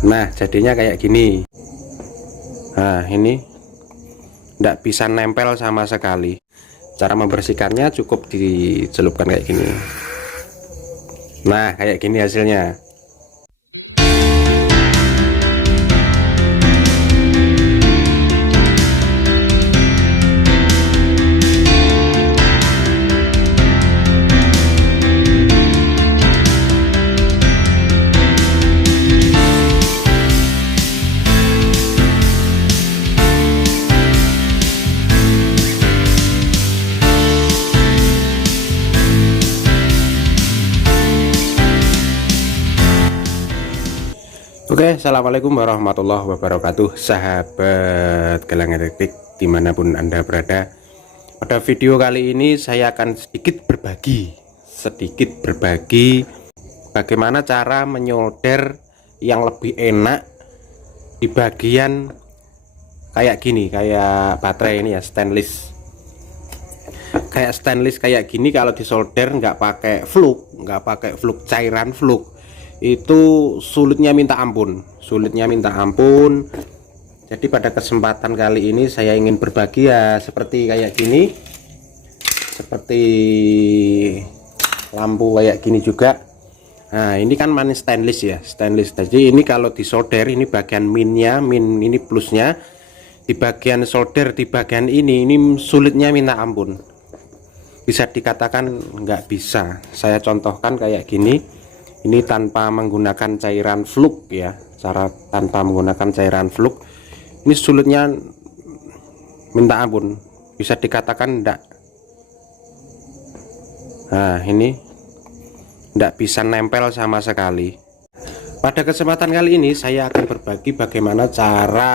Nah, jadinya kayak gini. Nah, ini tidak bisa nempel sama sekali. Cara membersihkannya cukup dicelupkan kayak gini. Nah, kayak gini hasilnya. Oke, assalamualaikum warahmatullahi wabarakatuh, sahabat Gelang Elektrik dimanapun Anda berada. Pada video kali ini saya akan sedikit berbagi bagaimana cara menyolder yang lebih enak di bagian kayak gini, kayak baterai ini ya, stainless. Kayak gini kalau disolder nggak pakai fluk, cairan fluk, itu sulitnya minta ampun. Jadi pada kesempatan kali ini saya ingin berbagi ya seperti kayak gini, seperti lampu kayak gini juga. Nah, ini kan manis stainless ya, jadi ini kalau disolder, ini bagian minnya, ini plusnya, di bagian solder di bagian ini sulitnya minta ampun, bisa dikatakan nggak bisa. Saya contohkan kayak gini. Ini tanpa menggunakan cairan fluk ya, tanpa menggunakan cairan fluk, ini sulitnya minta ampun, bisa dikatakan enggak. Nah, ini enggak bisa nempel sama sekali. Pada kesempatan kali ini saya akan berbagi bagaimana cara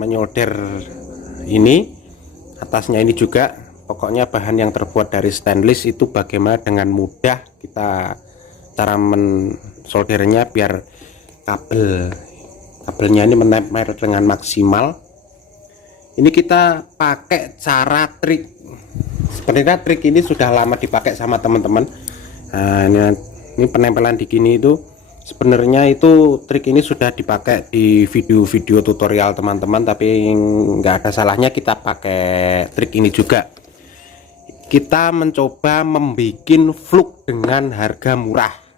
menyolder ini, atasnya ini juga. Pokoknya bahan yang terbuat dari stainless itu bagaimana dengan mudah kita cara mensoldernya biar kabelnya ini menempel dengan maksimal. Ini kita pakai cara trik. Sebenarnya trik ini sudah lama dipakai sama teman-teman. Nah, ini penempelan di gini itu sebenarnya itu trik ini sudah dipakai di video-video tutorial teman-teman, tapi nggak ada salahnya kita pakai trik ini juga. Kita mencoba membuat fluk dengan harga murah.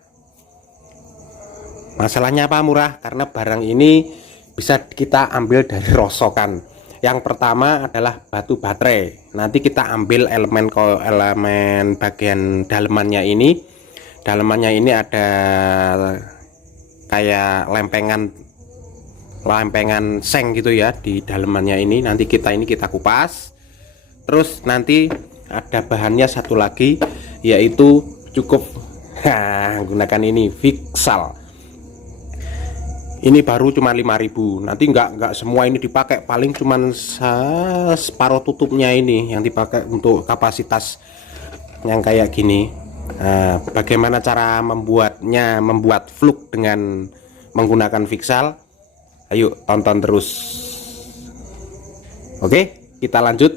Masalahnya apa murah? Karena barang ini bisa kita ambil dari rosokan. Yang pertama adalah batu baterai. Nanti kita ambil elemen bagian dalemannya ini. Dalemannya ini ada kayak lempengan seng gitu ya di dalemannya ini. Nanti kita kupas. Terus nanti ada bahannya satu lagi, yaitu cukup gunakan ini Vixal. Ini baru cuma 5.000. Nanti nggak semua ini dipakai, paling cuman separuh tutupnya ini yang dipakai untuk kapasitas yang kayak gini. Nah, bagaimana cara membuat fluk dengan menggunakan Vixal? Ayo tonton terus. Oke, kita lanjut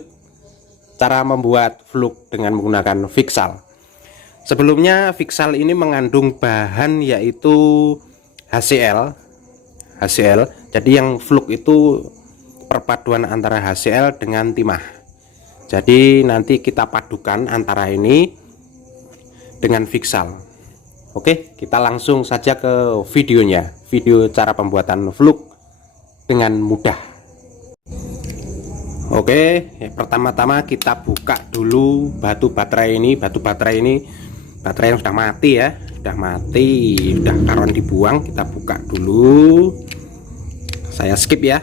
cara membuat fluk dengan menggunakan Vixal. Sebelumnya Vixal ini mengandung bahan yaitu HCl. Jadi yang fluk itu perpaduan antara HCl dengan timah. Jadi nanti kita padukan antara ini dengan Vixal. Oke, kita langsung saja ke videonya. Video cara pembuatan fluk dengan mudah. Oke, pertama-tama kita buka dulu batu baterai ini yang sudah mati ya, udah karuan dibuang. Kita buka dulu, saya skip ya.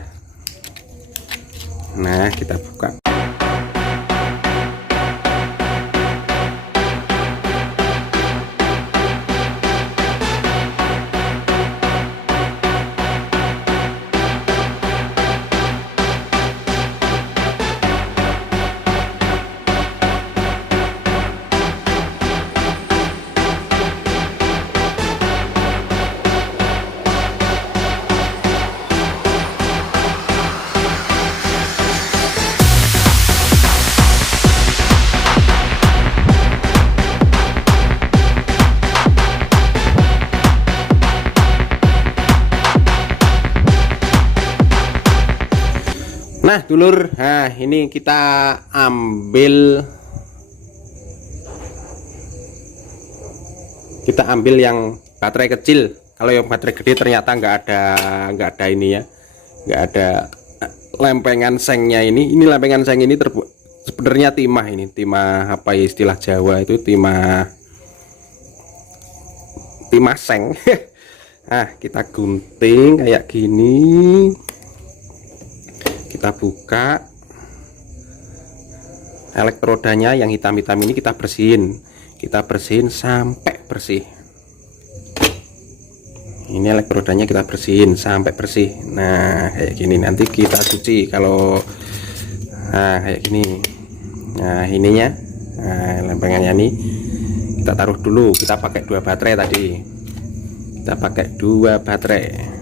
Nah, kita buka. Nah dulur, nah ini kita ambil yang baterai kecil. Kalau yang baterai gede ternyata nggak ada ini ya, nggak ada lempengan sengnya. Ini lempengan seng ini sebenarnya timah, ini timah apa ya, istilah Jawa itu timah seng. Nah kita gunting kayak gini, kita buka elektrodanya yang hitam-hitam ini, kita bersihin sampai bersih. Ini elektrodanya kita bersihin sampai bersih. Nah kayak gini, nanti kita cuci kalau kayak gini. Nah ininya, lempengannya ini kita taruh dulu. Kita pakai 2 baterai tadi, kita pakai 2 baterai.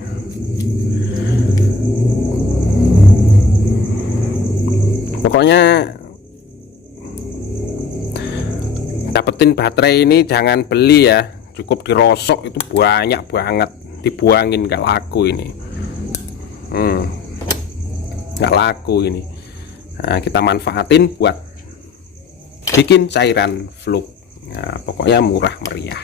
Pokoknya dapetin baterai ini jangan beli ya, cukup dirosok, itu banyak banget, dibuangin nggak laku ini. Nggak laku ini. Nah, kita manfaatin buat bikin cairan fluk. Nah, pokoknya murah meriah.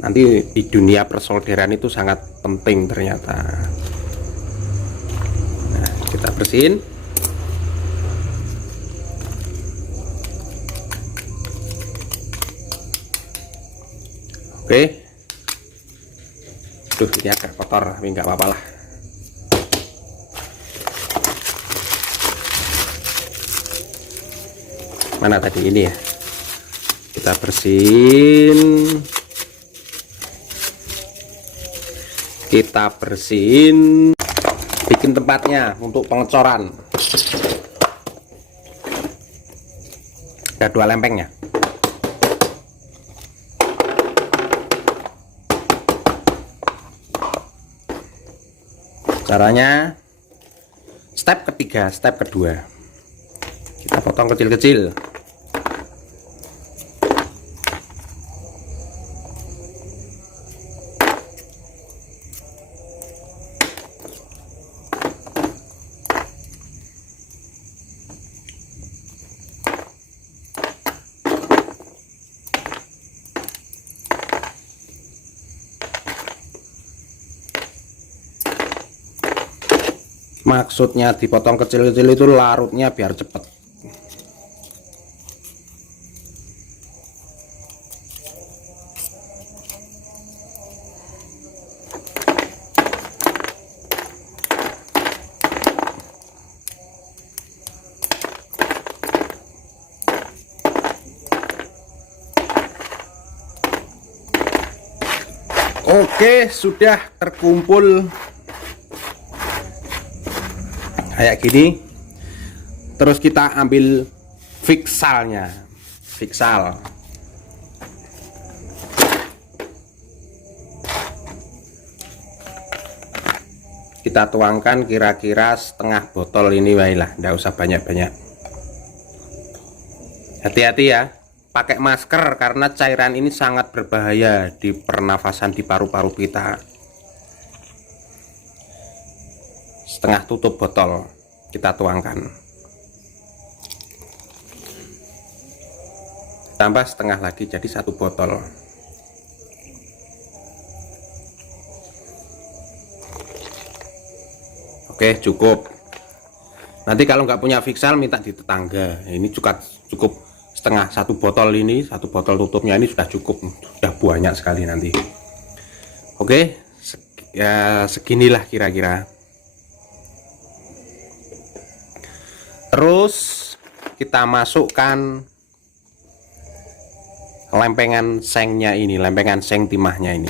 Nanti di dunia persolderan itu sangat penting ternyata. Nah, kita bersihin. Oke. Duh, ini agak kotor, tapi nggak apa-apa lah. Mana tadi ini ya? Kita bersihin. Bikin tempatnya untuk pengecoran. Ada 2 lempengnya. Caranya step ketiga, step kedua, kita potong kecil-kecil. Maksudnya dipotong kecil-kecil itu larutnya biar cepet. Oke, sudah terkumpul kayak gini. Terus kita ambil fiksalnya, fiksal. Kita tuangkan kira-kira setengah botol ini, baiklah, nggak usah banyak-banyak. Hati-hati ya, pakai masker karena cairan ini sangat berbahaya di pernafasan, di paru-paru kita. Setengah tutup botol kita tuangkan, tambah setengah lagi jadi 1 botol. Oke, cukup. Nanti kalau nggak punya fiksal minta di tetangga. Ini cukup setengah 1 botol ini, 1 botol tutupnya ini sudah cukup, sudah banyak sekali nanti. Oke, ya seginilah kira-kira. Terus kita masukkan lempengan sengnya ini, lempengan seng timahnya ini.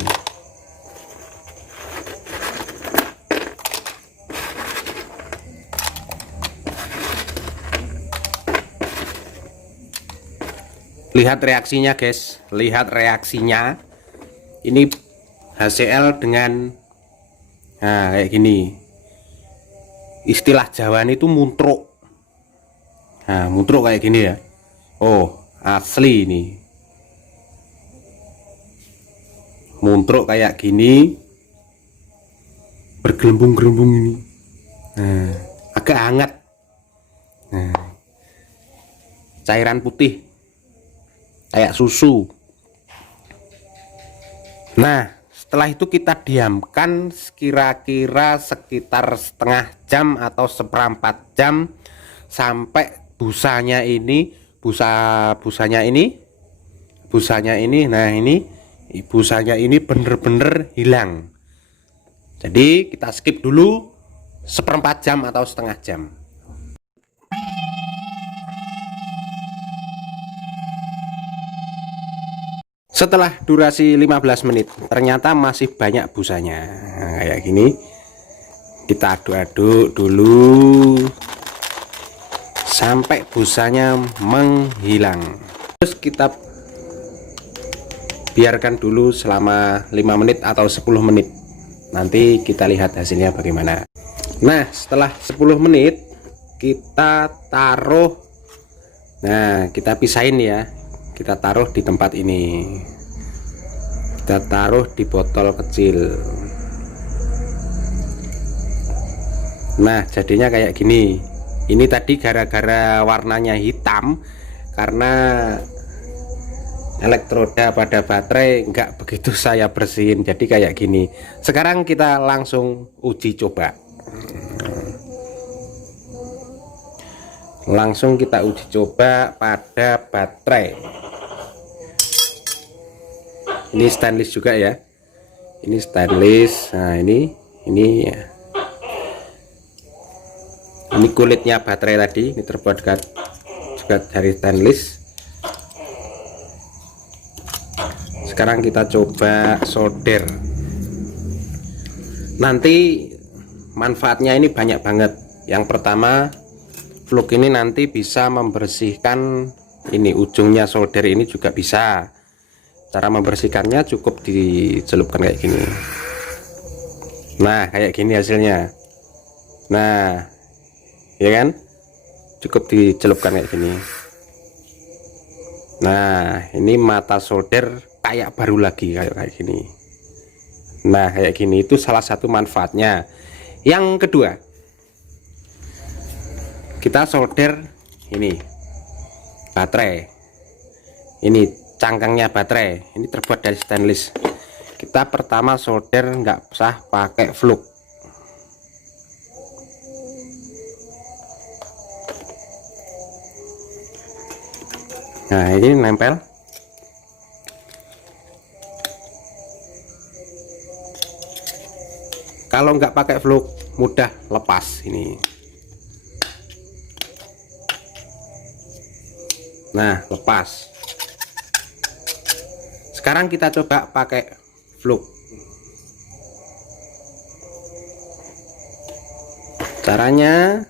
Lihat reaksinya guys, lihat reaksinya. Ini HCl dengan kayak gini. Istilah Jawa itu muntruk. Nah, muntruk kayak gini ya. Oh, asli ini. Muntruk kayak gini, bergelembung-gelembung ini. Nah, agak hangat Nah, cairan putih kayak susu. Nah, setelah itu kita diamkan kira-kira sekitar setengah jam atau seperempat jam sampai busanya ini, nah ini busanya ini bener-bener hilang. Jadi kita skip dulu seperempat jam atau setengah jam. Setelah durasi 15 menit ternyata masih banyak busanya. Nah, kayak gini kita aduk-aduk dulu sampai busanya menghilang. Terus kita biarkan dulu selama 5 menit atau 10 menit. Nanti kita lihat hasilnya bagaimana. Nah, setelah 10 menit kita taruh. Nah, kita pisahin ya. Kita taruh di tempat ini, kita taruh di botol kecil. Nah, jadinya kayak gini. Ini tadi gara-gara warnanya hitam karena elektroda pada baterai nggak begitu saya bersihin, jadi kayak gini. Sekarang kita langsung uji coba. Langsung kita uji coba pada baterai. Ini stainless juga ya, ini stainless. Nah, ini ya, ini kulitnya baterai tadi, ini terbuat juga dari stainless. Sekarang kita coba solder. Nanti manfaatnya ini banyak banget. Yang pertama, fluk ini nanti bisa membersihkan ini ujungnya solder ini juga bisa. Cara membersihkannya cukup dicelupkan kayak gini. Nah, kayak gini hasilnya. Nah, ya kan, cukup dicelupkan kayak gini. Nah, ini mata solder kayak baru lagi, kayak gini. Nah, kayak gini itu salah satu manfaatnya. Yang kedua, kita solder ini baterai, ini cangkangnya baterai, ini terbuat dari stainless. Kita pertama solder nggak usah pakai fluk. Nah, ini nempel. Kalau nggak pakai fluk mudah lepas ini. Nah, lepas. Sekarang kita coba pakai fluk. Caranya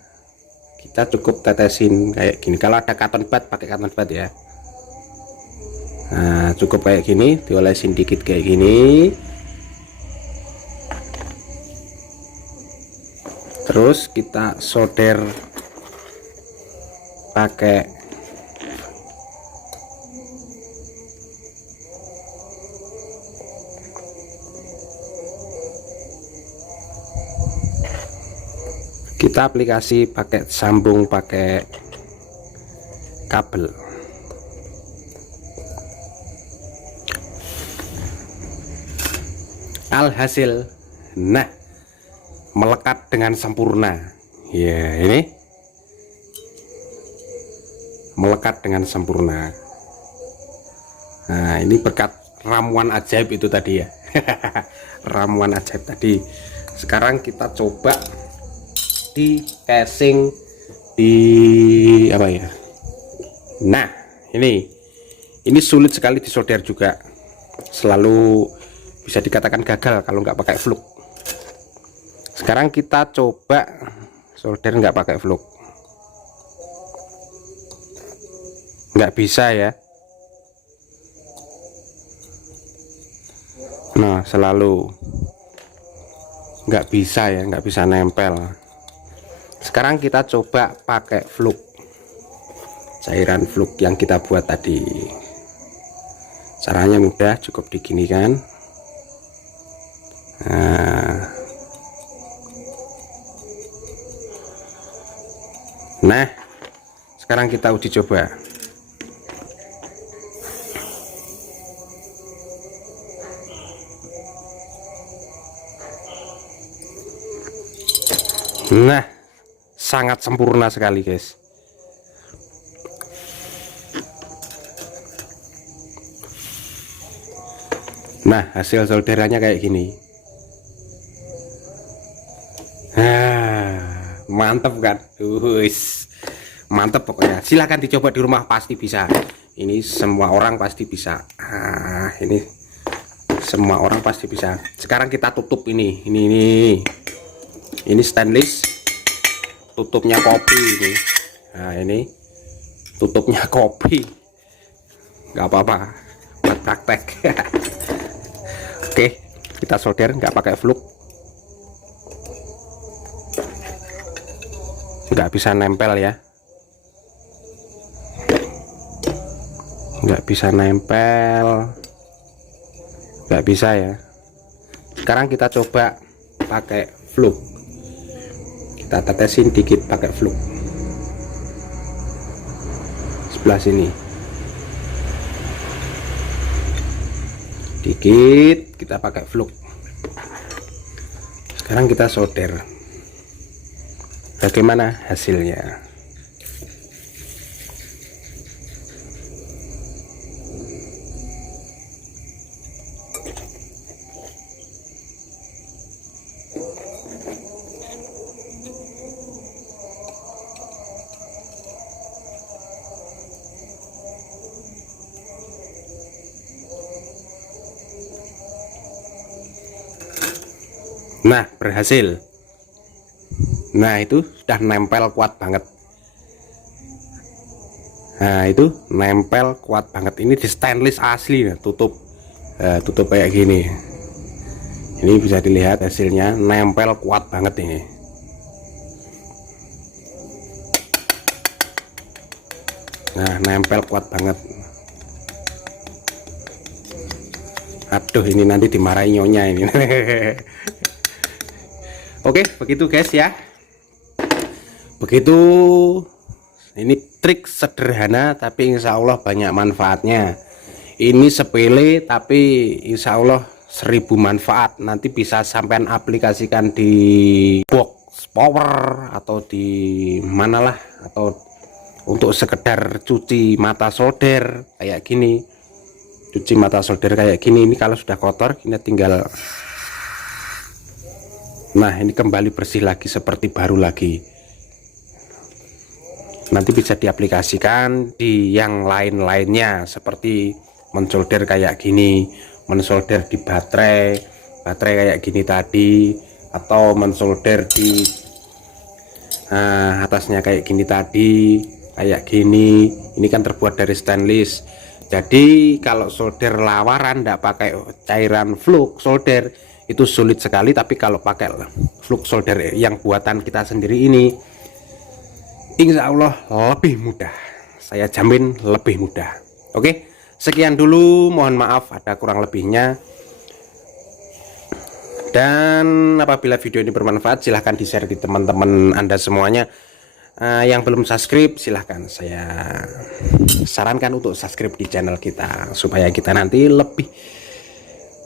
kita cukup tetesin kayak gini. Kalau ada cotton bud, pakai cotton bud ya. Nah, cukup kayak gini, diolesin dikit kayak gini. Terus kita solder pakai kita aplikasi pakai sambung pakai kabel. Alhasil, nah, melekat dengan sempurna ya. Ini melekat dengan sempurna. Nah, ini berkat ramuan ajaib itu tadi ya. Ramuan ajaib tadi. Sekarang kita coba di casing di apa ya. Nah, ini sulit sekali disolder juga, selalu bisa dikatakan gagal kalau nggak pakai fluk. Sekarang kita coba solder nggak pakai fluk. Nggak bisa ya. Nah, selalu nggak bisa ya, nggak bisa nempel. Sekarang kita coba pakai fluk, cairan fluk yang kita buat tadi. Caranya mudah, cukup diginikan. Nah, Sekarang kita uji coba. Nah, sangat sempurna sekali guys. Nah, hasil solderannya kayak gini. Mantep kan? Mantep pokoknya. Silahkan dicoba di rumah, pasti bisa. Ini semua orang pasti bisa. Ini semua orang pasti bisa. Sekarang kita tutup ini. Ini stainless. Tutupnya kopi ini. Nah, ini tutupnya kopi. Nggak apa-apa buat praktek. Oke, kita solder nggak pakai fluk. Nggak bisa nempel ya, nggak bisa nempel, nggak bisa ya. Sekarang kita coba pakai fluk, kita tetesin dikit pakai fluk sebelah sini dikit, kita pakai fluk. Sekarang kita solder. Bagaimana hasilnya? Nah, berhasil. Nah, itu sudah nempel kuat banget. Nah, itu nempel kuat banget. Ini di stainless asli ya, tutup kayak gini. Ini bisa dilihat hasilnya, nempel kuat banget ini. Nah, nempel kuat banget. Aduh, ini nanti dimarahin nyonya ini. Oke, begitu guys ya. Begitu, ini trik sederhana tapi insya Allah banyak manfaatnya. Ini sepele tapi insya Allah 1000 manfaat. Nanti bisa sampean aplikasikan di box power atau di manalah, atau untuk sekedar cuci mata solder kayak gini. Cuci mata solder kayak gini, ini kalau sudah kotor kita tinggal, nah ini kembali bersih lagi seperti baru lagi. Nanti bisa diaplikasikan di yang lain-lainnya, seperti mensolder kayak gini, mensolder di baterai kayak gini tadi, atau mensolder di atasnya kayak gini tadi, kayak gini. Ini kan terbuat dari stainless. Jadi kalau solder lawaran tidak pakai cairan fluk solder itu sulit sekali, tapi kalau pakai fluk solder yang buatan kita sendiri ini, insya Allah lebih mudah. Saya jamin lebih mudah. Oke, sekian dulu. Mohon maaf ada kurang lebihnya. Dan apabila video ini bermanfaat, silahkan di-share di teman-teman Anda semuanya. Yang belum subscribe, silahkan saya sarankan untuk subscribe di channel kita, supaya kita nanti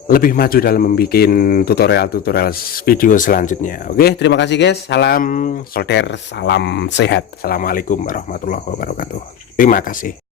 lebih maju dalam membuat tutorial video selanjutnya. Oke, terima kasih guys. Salam solder, salam sehat. Assalamualaikum warahmatullahi wabarakatuh. Terima kasih.